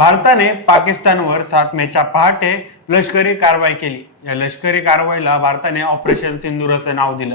भारताने पाकिस्तानवर सात मेच्या पहाटे लष्करी कारवाई केली. या लष्करी कारवाईला भारताने ऑपरेशन सिंदूर असं नाव दिलं.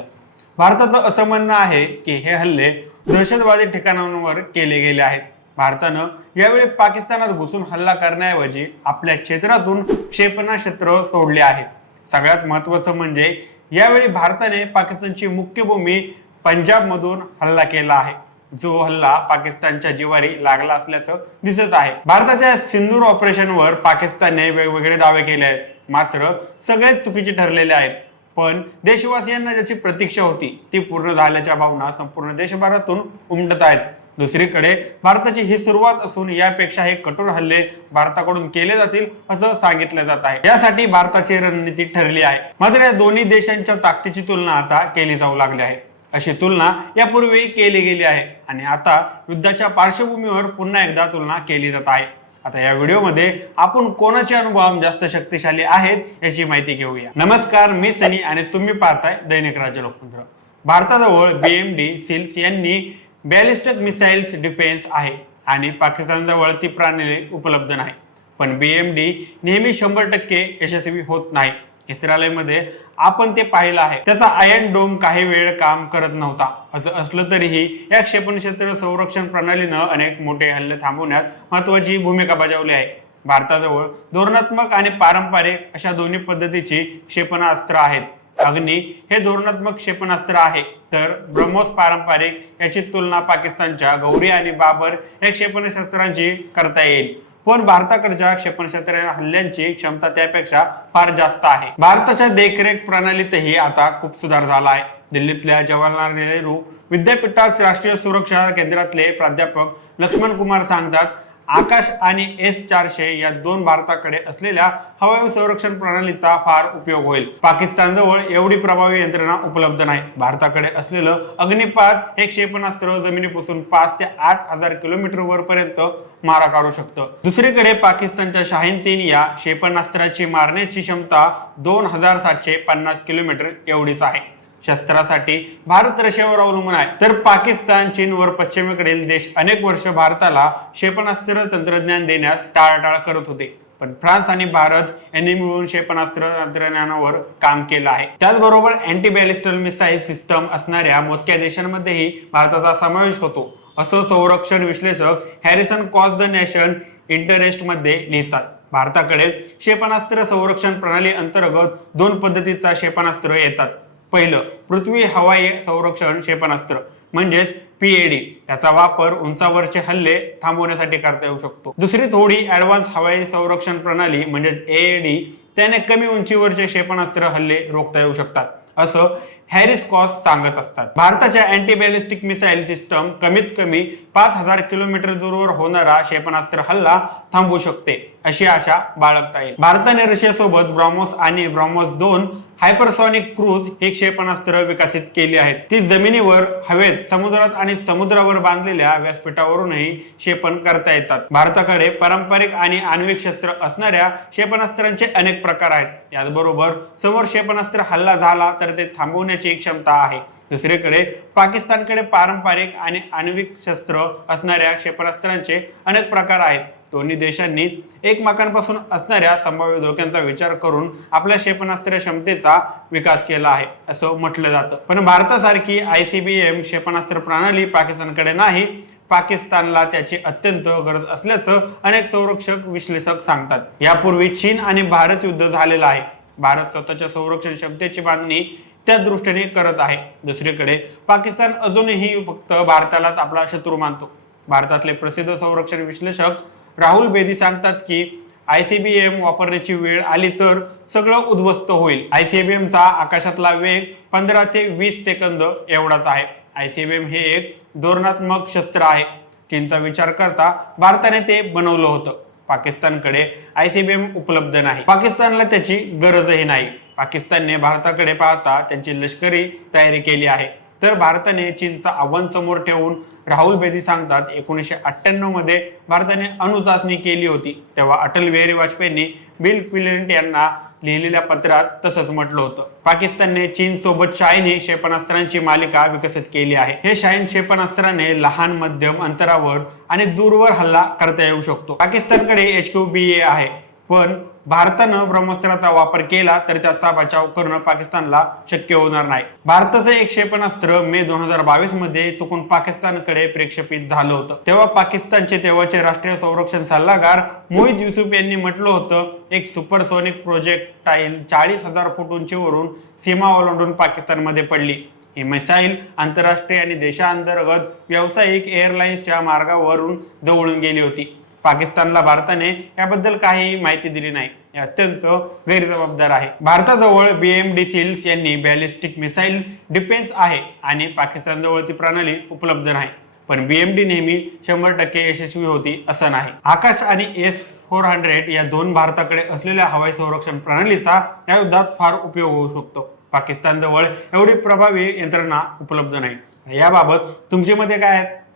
भारताचं असं म्हणणं आहे की हे हल्ले दहशतवादी ठिकाणांवर केले गेले आहेत. भारतानं यावेळी पाकिस्तानात घुसून हल्ला करण्याऐवजी आपल्या क्षेत्रातून क्षेपणास्त्र सोडले आहेत. सगळ्यात महत्त्वाचं म्हणजे यावेळी भारताने पाकिस्तानची मुख्य भूमी पंजाबमधून हल्ला केला आहे. जो हल्ला पाकिस्तानच्या जिवारी लागला असल्याचं दिसत आहे. भारताच्या सिंदूर ऑपरेशनवर पाकिस्तानने वेगवेगळे दावे केले आहेत. मात्र सगळेच चुकीचे ठरलेले आहेत. पण देशवासियांना ज्याची प्रतीक्षा होती ती पूर्ण झाल्याच्या भावना संपूर्ण देशभरातून उमटत आहेत. दुसरीकडे भारताची ही सुरुवात असून यापेक्षा हे कठोर हल्ले भारताकडून केले जातील असं सांगितलं जात आहे. यासाठी भारताची रणनीती ठरली आहे. मात्र या दोन्ही देशांच्या ताकदीची तुलना आता केली जाऊ लागली आहे. अशी तुलना यापूर्वी केली गेली आहे. आणि आता युद्धाच्या पार्श्वभूमीवर पुन्हा एकदा तुलना केली जात आहे. आता या व्हिडिओमध्ये आपण कोणाचे अनुभव जास्त शक्तिशाली आहेत याची माहिती घेऊया. नमस्कार मी सनी आणि तुम्ही पाहताय दैनिक राज्य लोकतंत्र. भारताजवळ बीएमडी सिल्स यांनी बॅलिस्टिक मिसाईल्स डिफेन्स आहे आणि पाकिस्तानजवळ ती प्रणाली उपलब्ध नाही. पण बीएमडी नेहमी शंभर टक्के यशस्वी होत नाही. इस्रायलमध्ये आपण ते पाहिलं आहे. त्याचा आयन डोम काही वेळ काम करत नव्हता. असं असलं तरीही या क्षेपणक्षेत्र संरक्षण प्रणालीनं अनेक मोठे हल्ले थांबवण्यात महत्वाची भूमिका बजावली आहे. भारताजवळ धोरणात्मक आणि पारंपरिक अशा दोन्ही पद्धतीची क्षेपणास्त्र आहेत. अग्नी हे धोरणात्मक क्षेपणास्त्र आहे. तर ब्रह्मोस पारंपरिक याची तुलना पाकिस्तानच्या गौरी आणि बाबर या क्षेपणास्त्रांची करता येईल. पण भारताकडच्या क्षेपणास्त्र हल्ल्यांची क्षमता त्यापेक्षा फार जास्त आहे. भारताच्या देखरेख प्रणालीतही आता खूप सुधार झाला आहे. दिल्लीतल्या जवाहरलाल नेहरू विद्यापीठात राष्ट्रीय सुरक्षा केंद्रातले प्राध्यापक लक्ष्मण कुमार सांगतात आकाश आणि एस चारशे या दोन भारताकडे असलेल्या हवाई संरक्षण प्रणालीचा फार उपयोग होईल. पाकिस्तानजवळ एवढी प्रभावी यंत्रणा उपलब्ध नाही. भारताकडे असलेलं अग्निपाच हे क्षेपणास्त्र जमिनीपासून पाच ते आठ हजार किलोमीटर वरपर्यंत मारा काढू शकतं. दुसरीकडे पाकिस्तानच्या शाहीन तीन या क्षेपणास्त्राची मारण्याची क्षमता दोन हजार सातशे पन्नास किलोमीटर एवढीच आहे. शस्त्रासाठी. भारत रशियावर अवलंबून आहे. तर पाकिस्तान चीनवर पश्चिमेकडील देश अनेक वर्ष भारताला क्षेपणास्त्र तंत्रज्ञान देण्यास टाळाटाळ करत होते. पण फ्रान्स आणि भारत यांनी मिळून क्षेपणास्त्र तंत्रज्ञानावर काम केलं आहे. त्याचबरोबर अँटीबॅलिस्टल मिसाईल सिस्टम असणाऱ्या मोजक्या देशांमध्येही भारताचा समावेश होतो. असं संरक्षण विश्लेषक हॅरिसन कॉस द नॅशन इंटरेस्टमध्ये लिहितात. भारताकडे क्षेपणास्त्र संरक्षण प्रणाली अंतर्गत दोन पद्धतीचा क्षेपणास्त्र येतात. पहिलं पृथ्वी हवाई संरक्षण क्षेपणास्त्र म्हणजेच पीएडी त्याचा वापर उंचावरचे हल्ले थांबवण्यासाठी करता येऊ शकतो. दुसरी थोडी ऍडव्हान्स हवाई संरक्षण प्रणाली म्हणजेच एएडी त्याने कमी उंचीवरचे क्षेपणास्त्र हल्ले रोखता येऊ शकतात असं हॅरिस कॉस सांगत असतात. भारताच्या अँटी बॅलिस्टिक मिसाईल सिस्टम कमीत कमी पाच हजार किलोमीटर दूरवर होणारा क्षेपणास्त्र हल्ला थांबवू शकते अशी आशा बाळगता येईल. भारताने रशियासोबत ब्रॉमोस आणि ब्रॉमोस दोन हायपरसॉनिक क्रूज ही क्षेपणास्त्र विकसित केली आहेत. ती जमिनीवर हवेत समुद्रात आणि समुद्रावर बांधलेल्या व्यासपीठावरूनही क्षेपण करता येतात. भारताकडे पारंपरिक आणि आण्विक शस्त्र असणाऱ्या क्षेपणास्त्रांचे अनेक प्रकार आहेत. त्याचबरोबर समोर क्षेपणास्त्र हल्ला झाला तर ते थांबवण्याची क्षमता आहे. दुसरीकडे पाकिस्तानकडे पारंपरिक आणि आण्विक शस्त्र असणाऱ्या क्षेपणास्त्रांचे अनेक प्रकार आहेत. दोन्ही देशांनी एकमेकांपासून असणाऱ्या संभाव्य धोक्यांचा विचार करून आपल्या क्षेपणास्त्र क्षमतेचा विकास केला आहे असं म्हटलं जातं. पण भारतासारखी आय सी बी एम क्षेपणास्त्र प्रणाली पाकिस्तानकडे नाही. पाकिस्तानला त्याची अत्यंत गरज असल्याचं अनेक संरक्षक विश्लेषक सांगतात. यापूर्वी चीन आणि भारत युद्ध झालेलं आहे. भारत स्वतःच्या संरक्षण क्षमतेची बांधणी त्या दृष्टीने करत आहे. दुसरीकडे पाकिस्तान अजूनही फक्त भारतालाच आपला शत्रू मानतो. भारतातले प्रसिद्ध संरक्षण विश्लेषक राहुल बेदी सांगतात की आय सी बी एम वापरण्याची वेळ आली तर सगळं उद्ध्वस्त होईल. आय सी बी एमचा आकाशातला वेग पंधरा ते वीस सेकंद एवढाच आहे. आय सी बी एम हे एक धोरणात्मक शस्त्र आहे. चीनचा विचार करता भारताने ते बनवलं होतं. पाकिस्तानकडे आय सी बी एम उपलब्ध नाही. पाकिस्तानला त्याची गरजही नाही. पाकिस्तानने भारताकडे पाहता त्यांची लष्करी तयारी केली आहे. तर भारताने चीनचं आव्हान समोर ठेवून राहुल बेदी सांगतात एकोणीसशे अठ्ठ्याण्णवमध्ये भारताने अणुचाचणी केली होती. तेव्हा अटल बिहारी वाजपेयींनी बिल क्लिंटन यांना लिहिलेल्या पत्रात तसंच म्हटलं होतं. पाकिस्तानने चीन सोबत शाहीन क्षेपणास्त्रांची मालिका विकसित केली आहे. हे शाहीन क्षेपणास्त्राने लहान मध्यम अंतरावर आणि दूरवर हल्ला करता येऊ शकतो. पाकिस्तानकडे एच क्यू बी ए आहे. पण भारतानं ब्रह्मास्त्राचा वापर केला तर त्याचा बचाव करणं पाकिस्तानला शक्य होणार नाही. भारताचं एक क्षेपणास्त्र मे दोन हजार बावीसमध्ये चुकून पाकिस्तानकडे प्रेक्षेपित झालं होतं. तेव्हा पाकिस्तानचे तेव्हाचे राष्ट्रीय संरक्षण सल्लागार मोहित युसुफ यांनी म्हटलं होतं एक सुपरसोनिक प्रोजेक्टाईल चाळीस हजार फूट उंचीवरून सीमा ओलांडून पाकिस्तानमध्ये पडली. ही मिसाईल आंतरराष्ट्रीय आणि देशांतर्गत व्यावसायिक एअरलाइन्सच्या मार्गावरून जवळून गेली होती. पाकिस्तानला भारताने याबद्दल काहीही माहिती दिली नाही. हे अत्यंत गैरजबाबदार आहे. भारताजवळ बी एम डी सिल्स यांनी बॅलिस्टिक मिसाईल डिफेन्स आहे आणि पाकिस्तानजवळ ती प्रणाली उपलब्ध नाही. पण बी एम डी नेहमी शंभर टक्के यशस्वी होती असं नाही. आकाश आणि एस फोर हंड्रेड या दोन भारताकडे असलेल्या हवाई संरक्षण प्रणालीचा या युद्धात फार उपयोग होऊ शकतो. पाकिस्तानजवळ एवढी प्रभावी यंत्रणा उपलब्ध नाही. याबाबत तुमचे मते काय आहेत?